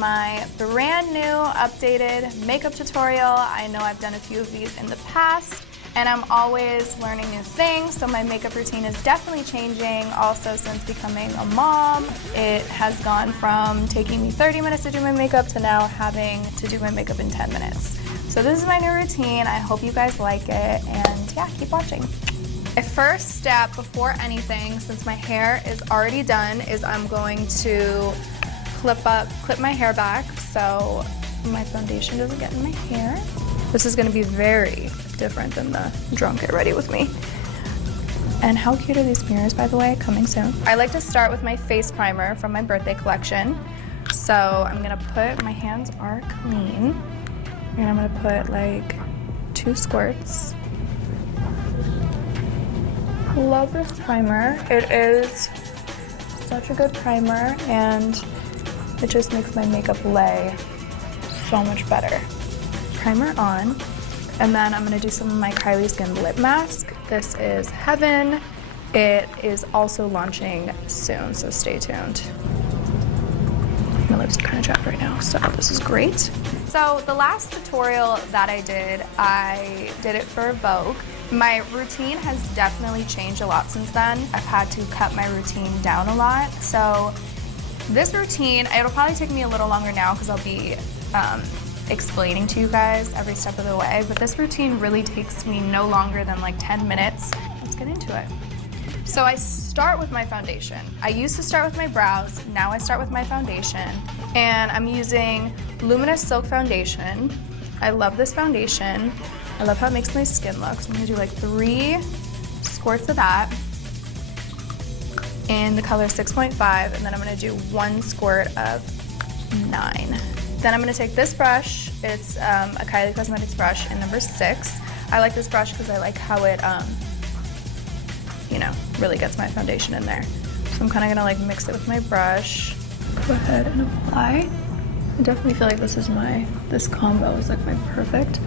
my brand new updated makeup tutorial. I know I've done a few of these in the past, and I'm always learning new things, so my makeup routine is definitely changing. Also, since becoming a mom, it has gone from taking me 30 minutes to do my makeup to now having to do my makeup in 10 minutes. So this is my new routine. I hope you guys like it, and yeah, keep watching. My first step before anything, since my hair is already done, is I'm going to clip my hair back so my foundation doesn't get in my hair. This is gonna be very different than the drunk get ready with me. And how cute are these mirrors, by the way? Coming soon. I like to start with my face primer from my birthday collection. So I'm gonna put, my hands are clean, and I'm gonna put like 2 squirts. I love this primer. It is such a good primer, and it just makes my makeup lay so much better. Primer on, and then I'm gonna do some of my Kylie Skin lip mask. This is Heaven. It is also launching soon, so stay tuned. My lips are kind of chapped right now, so this is great. So the last tutorial that I did it for Vogue. My routine has definitely changed a lot since then. I've had to cut my routine down a lot. So this routine, it'll probably take me a little longer now because I'll be explaining to you guys every step of the way, but this routine really takes me no longer than like 10 minutes. Let's get into it. So I start with my foundation. I used to start with my brows, now I start with my foundation, and I'm using Luminous Silk Foundation. I love this foundation. I love how it makes my skin look. So I'm gonna do like 3 squirts of that in the color 6.5, and then I'm gonna do 1 squirt of 9. Then I'm gonna take this brush. It's a Kylie Cosmetics brush in number 6. I like this brush because I like how it, really gets my foundation in there. So I'm kind of gonna like mix it with my brush. Go ahead and apply. I definitely feel like this combo is like my perfect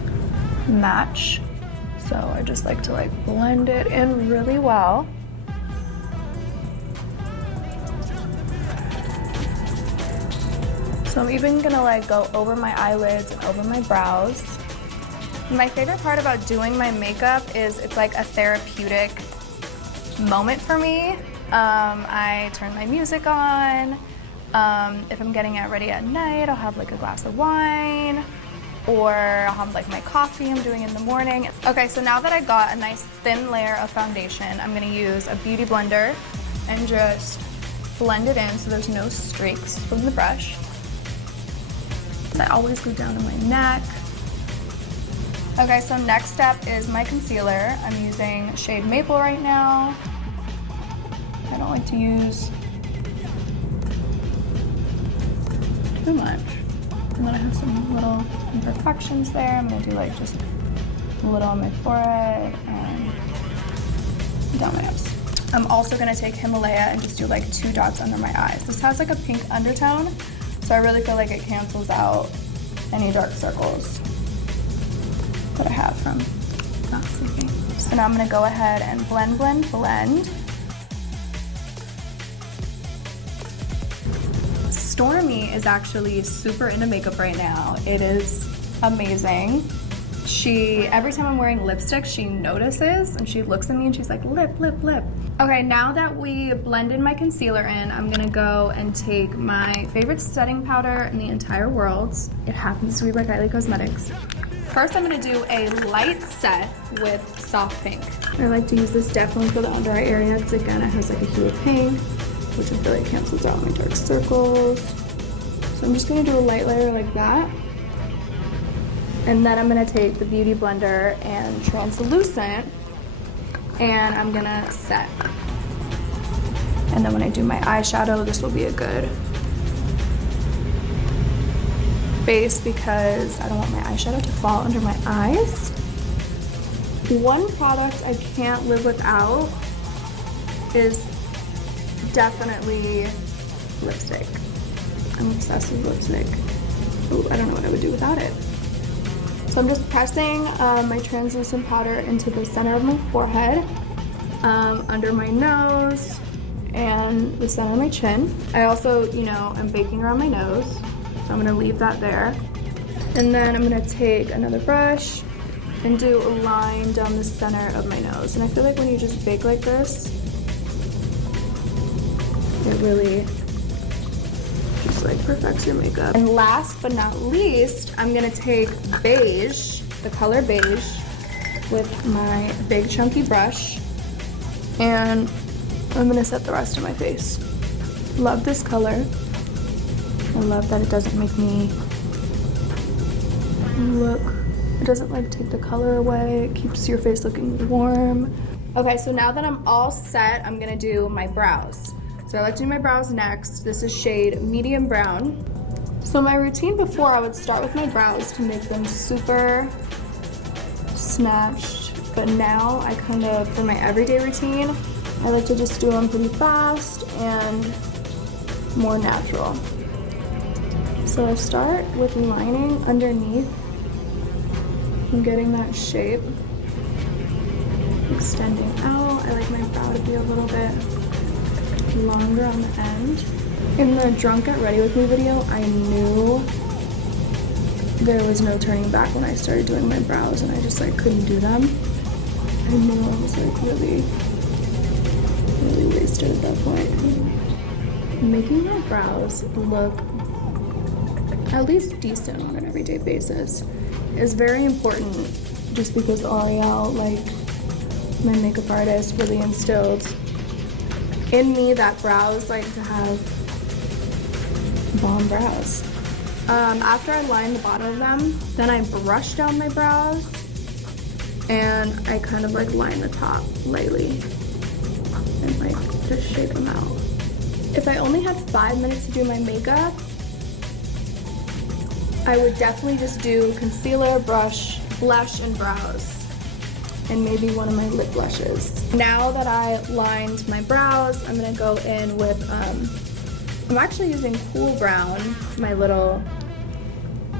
match. So I just like to like blend it in really well. So I'm even gonna like go over my eyelids and over my brows. My favorite part about doing my makeup is it's like a therapeutic moment for me. I turn my music on. If I'm getting it ready at night, I'll have like a glass of wine, or I'll have like my coffee I'm doing in the morning. Okay, so now that I got a nice thin layer of foundation, I'm gonna use a beauty blender and just blend it in so there's no streaks from the brush. I always go down to my neck. Okay, so next step is my concealer. I'm using shade Maple right now. I don't like to use too much. I'm gonna have some little imperfections there. I'm gonna do like just a little on my forehead and down my nose. I'm also gonna take Himalaya and just do like 2 dots under my eyes. This has like a pink undertone, so I really feel like it cancels out any dark circles that I have from not sleeping. So now I'm gonna go ahead and blend, blend, blend. Stormy is actually super into makeup right now. It is amazing. Every time I'm wearing lipstick, she notices and she looks at me and she's like, lip, lip, lip. Okay, now that we blended my concealer in, I'm gonna go and take my favorite setting powder in the entire world. It happens to be by Kylie Cosmetics. First, I'm gonna do a light set with soft pink. I like to use this definitely for the under eye area because again, it has like a hue of pink, which I feel like cancels out my dark circles. So I'm just gonna do a light layer like that. And then I'm gonna take the Beauty Blender and Translucent, and I'm gonna set. And then when I do my eyeshadow, this will be a good base because I don't want my eyeshadow to fall under my eyes. One product I can't live without is definitely lipstick. I'm obsessed with lipstick. Ooh, I don't know what I would do without it. So I'm just pressing my translucent powder into the center of my forehead, under my nose, and the center of my chin. I also, am baking around my nose. I'm gonna leave that there. And then I'm gonna take another brush and do a line down the center of my nose. And I feel like when you just bake like this, it really just like perfects your makeup. And last but not least, I'm gonna take beige, the color beige, with my big chunky brush, and I'm gonna set the rest of my face. Love this color. I love that it doesn't make me look, it doesn't like take the color away. It keeps your face looking warm. Okay, so now that I'm all set, I'm gonna do my brows. So I like to do my brows next. This is shade medium brown. So my routine before, I would start with my brows to make them super snatched. But now I kind of, for my everyday routine, I like to just do them pretty fast and more natural. So I start with lining underneath and getting that shape, extending out. I like my brow to be a little bit longer on the end. In the Drunk Get Ready With Me video, I knew there was no turning back when I started doing my brows, and I just like couldn't do them. I knew I was like really wasted at that point. Making my brows look at least decent on an everyday basis is very important, just because L'Oreal, like my makeup artist, really instilled in me that brows like to have bomb brows. After I line the bottom of them, then I brush down my brows and I kind of like line the top lightly and like just shape them out. If I only had 5 minutes to do my makeup, I would definitely just do concealer, brush, blush, and brows, and maybe one of my lip blushes. Now that I lined my brows, I'm gonna go in with, I'm actually using Cool Brown, my little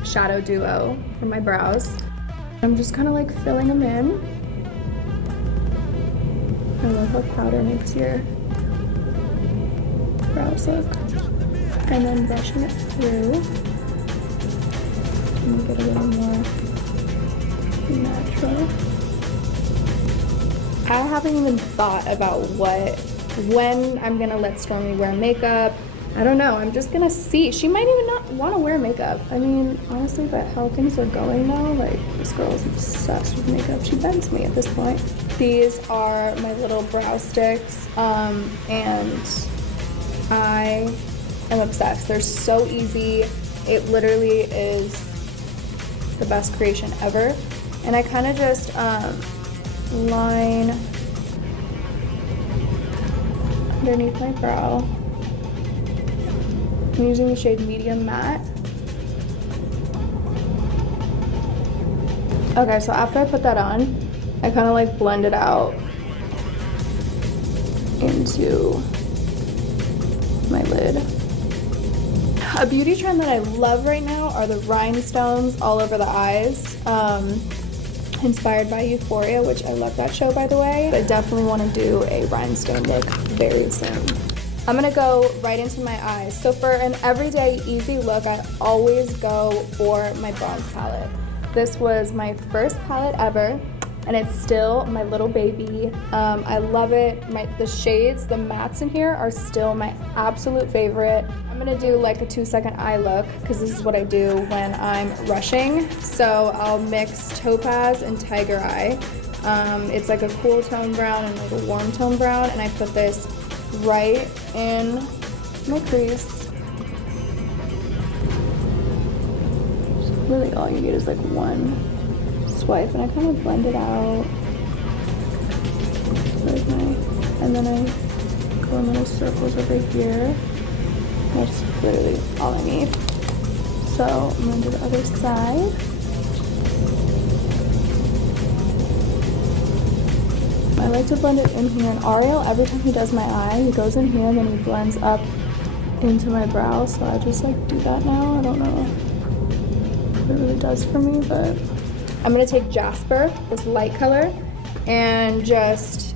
shadow duo for my brows. I'm just kind of like filling them in. I love how powder makes your brows look. And then brushing it through. Make it a little more natural. I haven't even thought about when I'm gonna let Stormy wear makeup. I don't know, I'm just gonna see. She might even not wanna wear makeup. I mean, honestly, but how things are going now, like this girl is obsessed with makeup. She bends me at this point. These are my little brow sticks, and I am obsessed. They're so easy. It literally is the best creation ever. And I kind of just line underneath my brow. I'm using the shade Medium Matte. Okay, so after I put that on, I kind of like blend it out into my lid. A beauty trend that I love right now are the rhinestones all over the eyes, inspired by Euphoria, which I love that show, by the way. I definitely want to do a rhinestone look very soon. I'm gonna go right into my eyes. So for an everyday easy look, I always go for my bronze palette. This was my first palette ever, and it's still my little baby. I love it. The shades, the mattes in here are still my absolute favorite. I'm gonna do like a 2-second eye look, because this is what I do when I'm rushing. So I'll mix Topaz and Tiger Eye. It's like a cool tone brown and like a warm tone brown, and I put this right in my crease. So really all you need is like one swipe, and I kind of blend it out. And then I go in little circles over here. That's literally all I need. So I'm gonna do the other side. I like to blend it in here, and Ariel, every time he does my eye, he goes in here and then he blends up into my brow, so I just like do that now. I don't know what it really does for me, but I'm gonna take Jasper, this light color, and just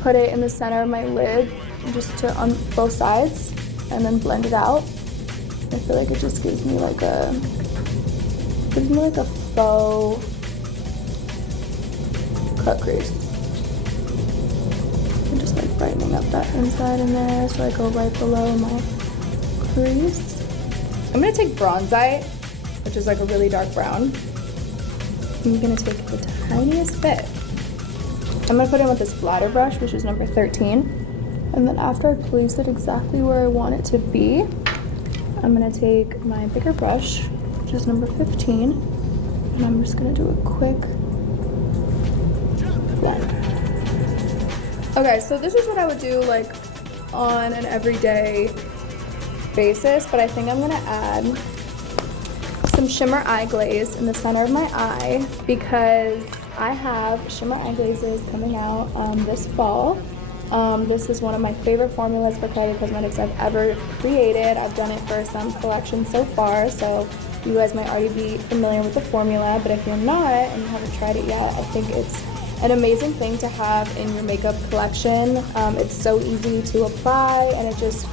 put it in the center of my lid, just on both sides, and then blend it out I feel like it just gives me like a faux cut crease. I'm just like brightening up that inside in there so I go right below my crease. I'm gonna take Bronzite, which is like a really dark brown. I'm gonna take the tiniest bit. I'm gonna put in with this flatter brush, which is number 13. And then after I place it exactly where I want it to be, I'm gonna take my bigger brush, which is number 15, and I'm just gonna do a quick blend. Okay, so this is what I would do like on an everyday basis, but I think I'm gonna add some shimmer eye glaze in the center of my eye because I have shimmer eye glazes coming out this fall. This is one of my favorite formulas for Kylie Cosmetics I've ever created. I've done it for some collections so far, so you guys might already be familiar with the formula, but if you're not and you haven't tried it yet, I think it's an amazing thing to have in your makeup collection. It's so easy to apply, and it just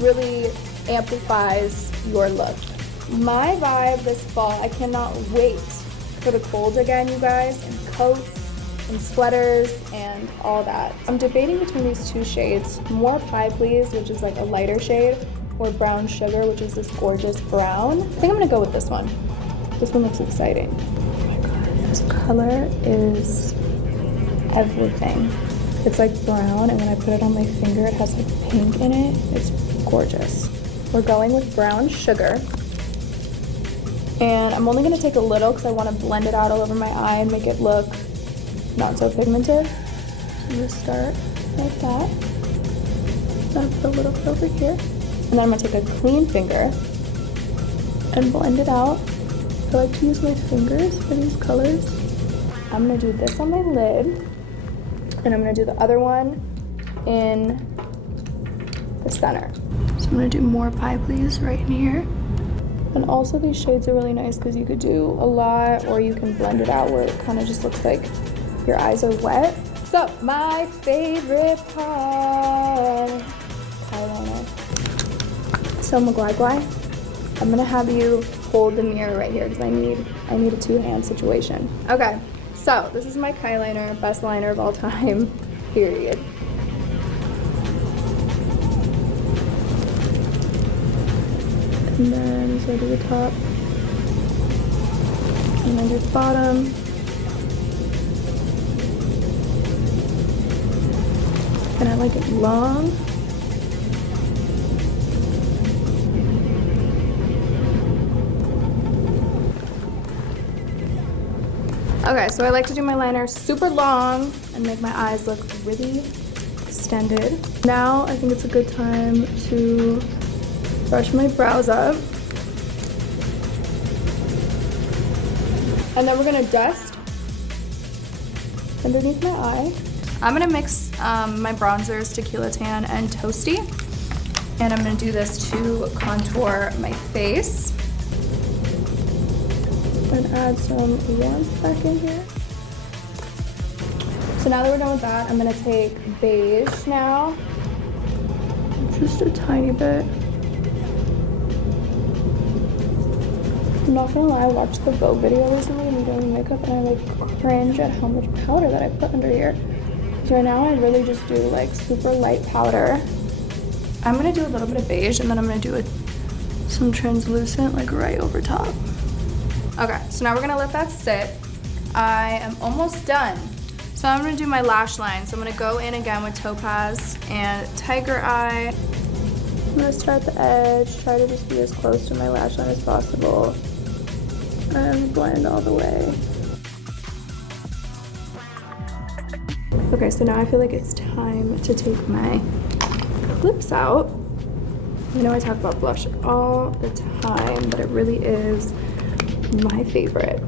really amplifies your look. My vibe this fall, I cannot wait for the cold again, you guys, and coats and sweaters and all that. I'm debating between these two shades, More Pie Please, which is like a lighter shade, or Brown Sugar, which is this gorgeous brown. I think I'm gonna go with this one. This one looks exciting. Oh my God, this color is everything. It's like brown, and when I put it on my finger, it has like pink in it. It's gorgeous. We're going with Brown Sugar. And I'm only gonna take a little because I wanna blend it out all over my eye and make it look not so pigmented. I'm gonna start like that. I'm gonna put a little bit over here. And then I'm gonna take a clean finger and blend it out. I like to use my fingers for these colors. I'm gonna do this on my lid, and I'm gonna do the other one in the center. So I'm gonna do More Pie Please right in here. And also these shades are really nice because you could do a lot, or you can blend it out where it kind of just looks like your eyes are wet. So my favorite part, eyeliner. So Magwai, I'm gonna have you hold the mirror right here because I need a two-hand situation. Okay, so this is my Kyliner, best liner of all time, period. And then so to the top, and then your bottom. And I like it long. Okay, so I like to do my liner super long and make my eyes look really extended. Now I think it's a good time to brush my brows up. And then we're gonna dust underneath my eye. I'm gonna mix my bronzers, Tequila Tan and Toasty. And I'm gonna do this to contour my face. And add some warmth back in here. So now that we're done with that, I'm gonna take beige now. Just a tiny bit. I'm not gonna lie, I watched the Vogue video recently of me doing makeup and I like cringe at how much powder that I put under here. So right now I really just do like super light powder. I'm gonna do a little bit of beige and then I'm gonna do some translucent like right over top. Okay, so now we're gonna let that sit. I am almost done. So I'm gonna do my lash line. So I'm gonna go in again with Topaz and Tiger Eye. I'm gonna start the edge, try to just be as close to my lash line as possible. And blend all the way. Okay, so now I feel like it's time to take my lips out. I know I talk about blush all the time, but it really is my favorite.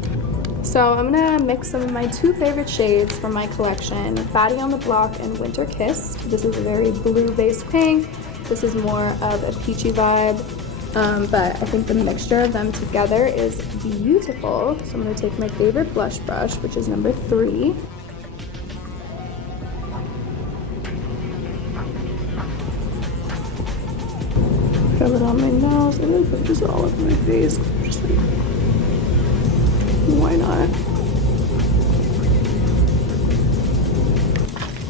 So I'm gonna mix some of my two favorite shades from my collection, Fatty on the Block and Winter Kiss. This is a very blue-based pink. This is more of a peachy vibe, but I think the mixture of them together is beautiful. So I'm gonna take my favorite blush brush, which is number 3. Put it on my nails and then put this all over my face. Just like, why not?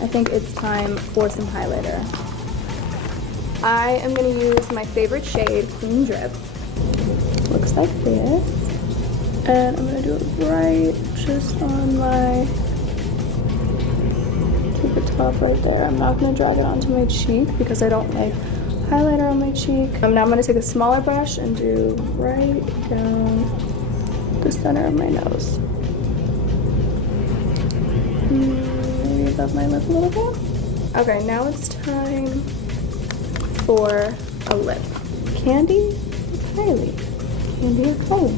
I think it's time for some highlighter. I am gonna use my favorite shade, Cream Drip. Looks like this. And I'm gonna do it right just on my, to the top right there. I'm not gonna drag it onto my cheek because I don't like highlighter on my cheek. Now I'm gonna take a smaller brush and do right down the center of my nose. Maybe above my lip a little bit. Okay, now it's time for a lip. Candy or Kylie? Candy or Kylie?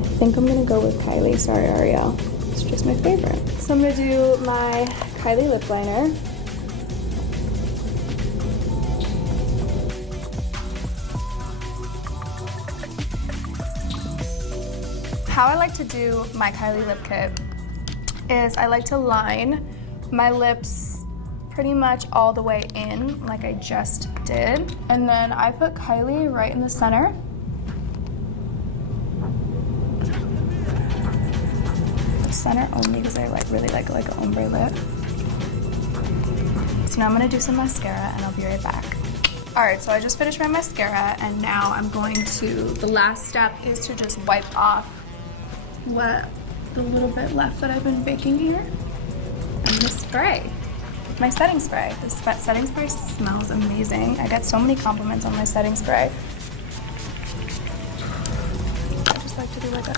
I think I'm gonna go with Kylie. Sorry, Ariel. It's just my favorite. So I'm gonna do my Kylie lip liner. How I like to do my Kylie lip kit is I like to line my lips pretty much all the way in like I just did. And then I put Kylie right in the center. The center only because I really like an ombre lip. So now I'm gonna do some mascara and I'll be right back. All right, so I just finished my mascara and now I'm going to, the last step is to just wipe off the little bit left that I've been baking here. And the spray, my setting spray. This setting spray smells amazing. I get so many compliments on my setting spray. I just like to do like a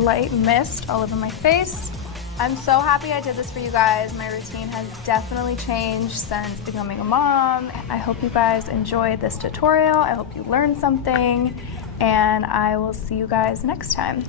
light mist all over my face. I'm so happy I did this for you guys. My routine has definitely changed since becoming a mom. I hope you guys enjoyed this tutorial. I hope you learned something, and I will see you guys next time.